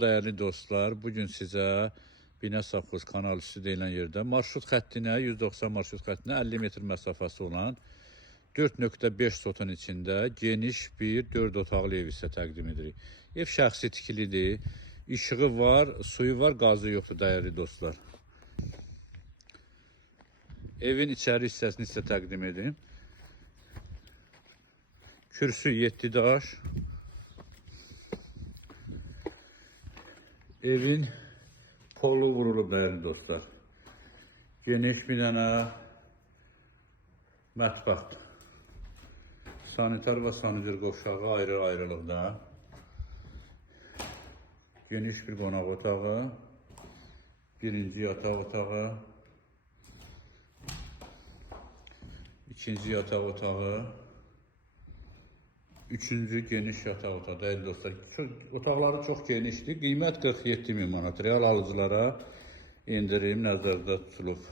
Değerli dostlar, bugün sizə Binə Safxoz kanal üstü deyilən yerdə marşrut xəttinə, 190 marşrut xəttinə 50 metr məsafəsi olan 4.5 sotun içində geniş bir 4 otaqlı ev isə təqdim edirik. Ev şəxsi tikilidir, işığı var, suyu var, qazı yoxdur dəyərli dostlar. Evin içəri hissəsini sizə təqdim edim. Kürsü 7 daş. Evin polu vurulub dəyərli dostlar. Geniş bir dənə mətbəx. Sanitar və sanitər qovşağı ayrı-ayrılıqda. Geniş bir qonaq otağı. Birinci yataq otağı. İkinci yataq otağı. Üçüncü geniş yataq otağı dəyərli dostlar. Otaqları çox genişdir. Qiymət 47 min manat. Real alıcılara indirim nəzərdə tutulub.